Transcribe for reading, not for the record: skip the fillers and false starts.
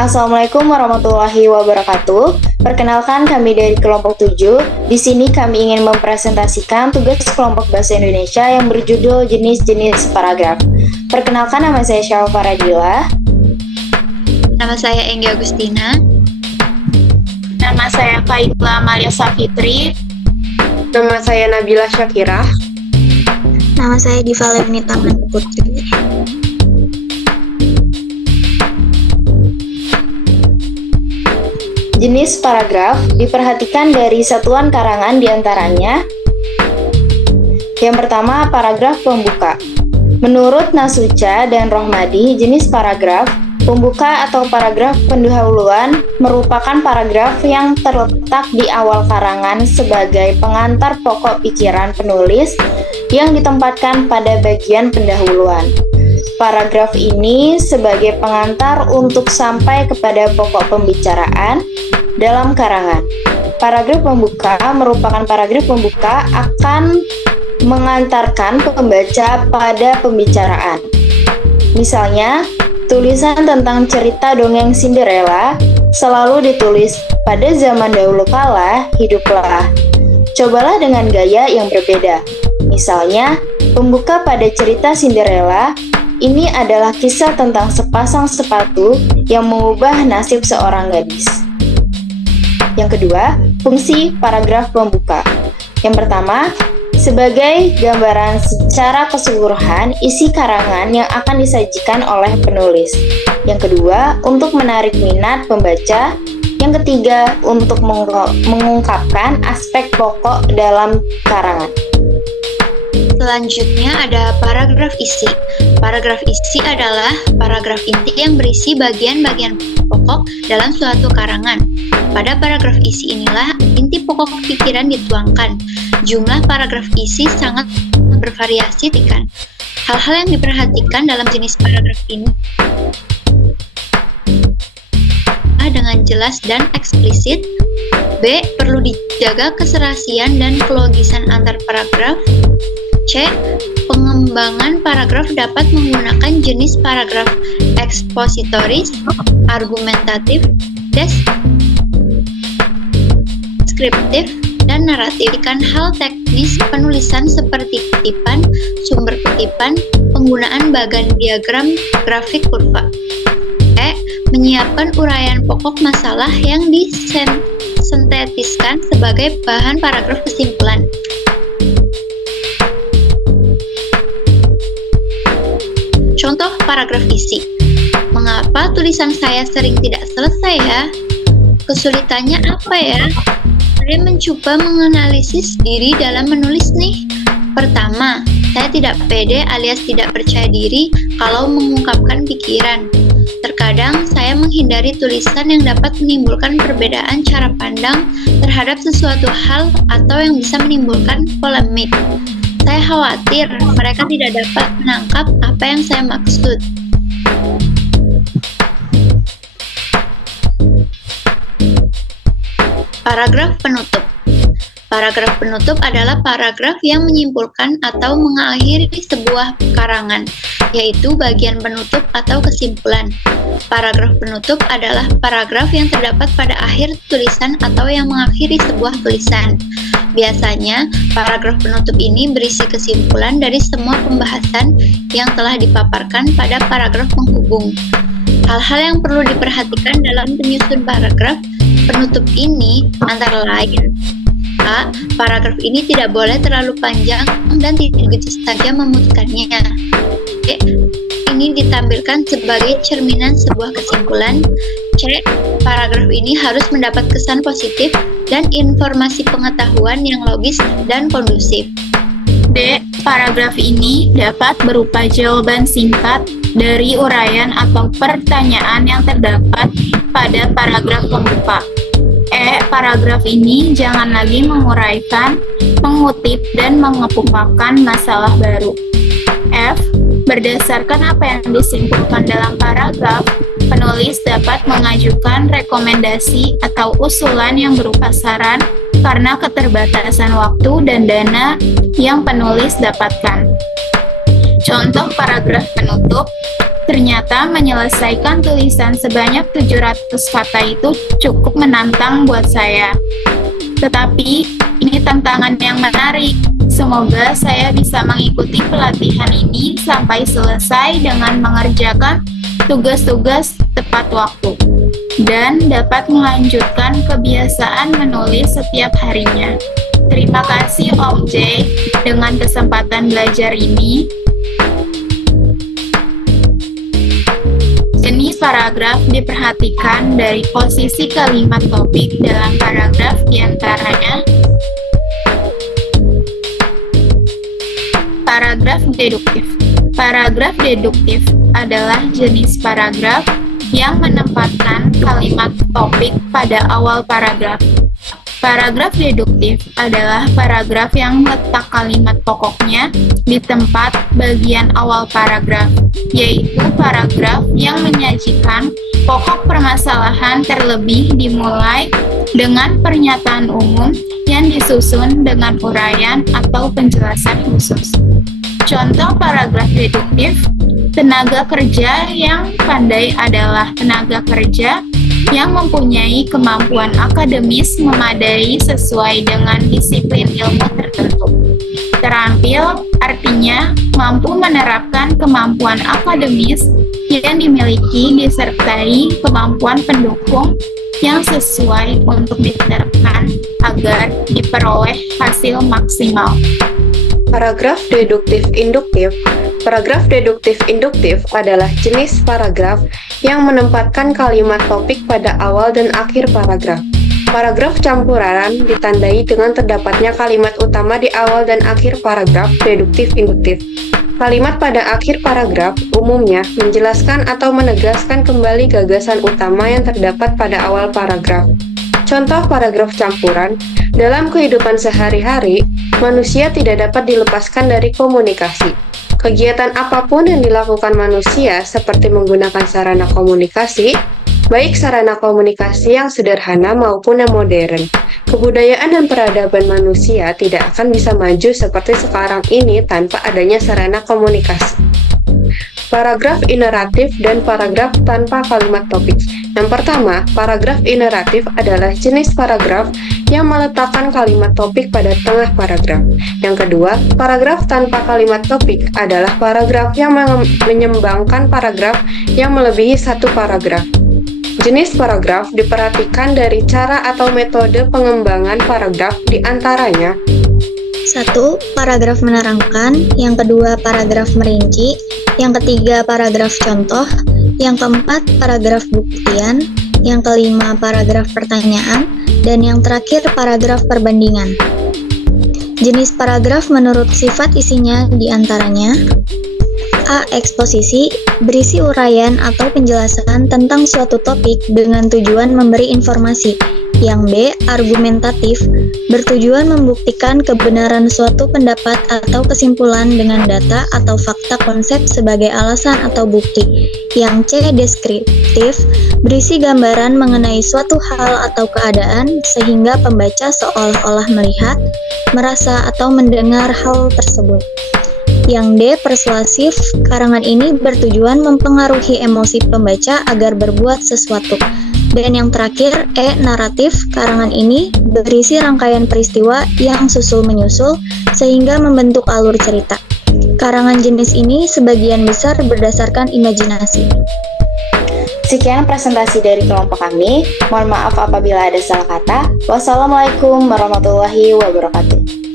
Assalamualaikum warahmatullahi wabarakatuh. Perkenalkan kami dari kelompok 7. Di sini kami ingin mempresentasikan tugas kelompok bahasa Indonesia yang berjudul jenis-jenis paragraf. Perkenalkan, nama saya Syafa Radila. Nama saya Enggi Agustina. Nama saya Faidla Malia Safitri. Nama saya Nabila Syakirah. Nama saya Diva Lemnita Putri. Jenis paragraf diperhatikan dari satuan karangan diantaranya. Yang pertama, paragraf pembuka. Menurut Nasuca dan Rohmadi, jenis paragraf pembuka atau paragraf pendahuluan merupakan paragraf yang terletak di awal karangan sebagai pengantar pokok pikiran penulis yang ditempatkan pada bagian pendahuluan. Paragraf ini sebagai pengantar untuk sampai kepada pokok pembicaraan dalam karangan. Paragraf pembuka merupakan paragraf pembuka akan mengantarkan pembaca pada pembicaraan. Misalnya, tulisan tentang cerita dongeng Cinderella selalu ditulis pada zaman dahulu kala, hiduplah. Cobalah dengan gaya yang berbeda. Misalnya, pembuka pada cerita Cinderella ini adalah kisah tentang sepasang sepatu yang mengubah nasib seorang gadis. Yang kedua, fungsi paragraf pembuka. Yang pertama, sebagai gambaran secara keseluruhan isi karangan yang akan disajikan oleh penulis. Yang kedua, untuk menarik minat pembaca. Yang ketiga, untuk mengungkapkan aspek pokok dalam karangan. Selanjutnya ada paragraf isi. Paragraf isi adalah paragraf inti yang berisi bagian-bagian pokok dalam suatu karangan. Pada paragraf isi inilah inti pokok pikiran dituangkan. Jumlah paragraf isi sangat bervariasi. Hal-hal yang diperhatikan dalam jenis paragraf ini dengan jelas dan eksplisit. B. Perlu dijaga keserasian dan kelogisan antar paragraf. C. Pengembangan paragraf dapat menggunakan jenis paragraf ekspositoris, argumentatif, deskriptif, dan naratif. Hal teknis penulisan seperti kutipan, sumber kutipan, penggunaan bagan diagram, grafik, kurva. E. Menyiapkan uraian pokok masalah yang disintetiskan sebagai bahan paragraf kesimpulan. Contoh paragraf isi. Mengapa tulisan saya sering tidak selesai ya? Kesulitannya apa ya? Saya mencoba menganalisis diri dalam menulis nih. Pertama, saya tidak pede alias tidak percaya diri kalau mengungkapkan pikiran. Terkadang saya menghindari tulisan yang dapat menimbulkan perbedaan cara pandang terhadap sesuatu hal atau yang bisa menimbulkan polemik. Saya khawatir mereka tidak dapat menangkap apa yang saya maksud. Paragraf penutup. Paragraf penutup adalah paragraf yang menyimpulkan atau mengakhiri sebuah karangan, yaitu bagian penutup atau kesimpulan. Paragraf penutup adalah paragraf yang terdapat pada akhir tulisan atau yang mengakhiri sebuah tulisan. Biasanya, paragraf penutup ini berisi kesimpulan dari semua pembahasan yang telah dipaparkan pada paragraf penghubung. Hal-hal yang perlu diperhatikan dalam penyusun paragraf penutup ini antara lain: A. Paragraf ini tidak boleh terlalu panjang dan tidak saja memutuskannya. B. Ini ditampilkan sebagai cerminan sebuah kesimpulan. C. Paragraf ini harus mendapat kesan positif dan informasi pengetahuan yang logis dan kondusif. D. Paragraf ini dapat berupa jawaban singkat dari uraian atau pertanyaan yang terdapat pada paragraf pembuka. E. Paragraf ini jangan lagi menguraikan, mengutip, dan mengemukakan masalah baru. F. Berdasarkan apa yang disimpulkan dalam paragraf, penulis dapat mengajukan rekomendasi atau usulan yang berupa saran karena keterbatasan waktu dan dana yang penulis dapatkan. Contoh paragraf penutup, Ternyata menyelesaikan tulisan sebanyak 700 kata itu cukup menantang buat saya. Tetapi ini tantangan yang menarik. Semoga saya bisa mengikuti pelatihan ini sampai selesai dengan mengerjakan tugas-tugas tepat waktu dan dapat melanjutkan kebiasaan menulis setiap harinya. Terima kasih Om J dengan kesempatan belajar ini. Jenis paragraf diperhatikan dari posisi kalimat topik dalam paragraf diantaranya paragraf deduktif. Paragraf deduktif adalah jenis paragraf yang menempatkan kalimat topik pada awal paragraf. Paragraf deduktif adalah paragraf yang letak kalimat pokoknya di tempat bagian awal paragraf, yaitu paragraf yang menyajikan pokok permasalahan terlebih dimulai dengan pernyataan umum yang disusun dengan uraian atau penjelasan khusus. Contoh paragraf deduktif: tenaga kerja yang pandai adalah tenaga kerja yang mempunyai kemampuan akademis memadai sesuai dengan disiplin ilmu tertentu. Terampil artinya mampu menerapkan kemampuan akademis yang dimiliki disertai kemampuan pendukung yang sesuai untuk diterapkan agar diperoleh hasil maksimal. Paragraf deduktif induktif. Paragraf deduktif induktif adalah jenis paragraf yang menempatkan kalimat topik pada awal dan akhir paragraf. Paragraf campuran ditandai dengan terdapatnya kalimat utama di awal dan akhir paragraf deduktif induktif. Kalimat pada akhir paragraf umumnya menjelaskan atau menegaskan kembali gagasan utama yang terdapat pada awal paragraf. Contoh paragraf campuran: dalam kehidupan sehari-hari, manusia tidak dapat dilepaskan dari komunikasi. Kegiatan apapun yang dilakukan manusia seperti menggunakan sarana komunikasi, baik sarana komunikasi yang sederhana maupun yang modern. Kebudayaan dan peradaban manusia tidak akan bisa maju seperti sekarang ini tanpa adanya sarana komunikasi. Paragraf ineratif dan paragraf tanpa kalimat topik. Yang pertama, paragraf ineratif adalah jenis paragraf yang meletakkan kalimat topik pada tengah paragraf. Yang kedua, paragraf tanpa kalimat topik adalah paragraf yang menyembangkan paragraf yang melebihi satu paragraf. Jenis paragraf diperhatikan dari cara atau metode pengembangan paragraf di antaranya: 1. Paragraf menerangkan. Yang kedua, paragraf merinci. Yang ketiga, paragraf contoh. Yang keempat, paragraf buktian. Yang kelima, paragraf pertanyaan. Dan yang terakhir, paragraf perbandingan. Jenis paragraf menurut sifat isinya diantaranya: A. Eksposisi, berisi uraian atau penjelasan tentang suatu topik dengan tujuan memberi informasi. Yang B. Argumentatif, bertujuan membuktikan kebenaran suatu pendapat atau kesimpulan dengan data atau fakta konsep sebagai alasan atau bukti. Yang C. Deskriptif, berisi gambaran mengenai suatu hal atau keadaan sehingga pembaca seolah-olah melihat, merasa, atau mendengar hal tersebut. Yang D. Persuasif, karangan ini bertujuan mempengaruhi emosi pembaca agar berbuat sesuatu. Dan yang terakhir, E. Naratif, karangan ini berisi rangkaian peristiwa yang susul-menyusul sehingga membentuk alur cerita. Karangan jenis ini sebagian besar berdasarkan imajinasi. Sekian presentasi dari kelompok kami. Mohon maaf apabila ada salah kata. Wassalamualaikum warahmatullahi wabarakatuh.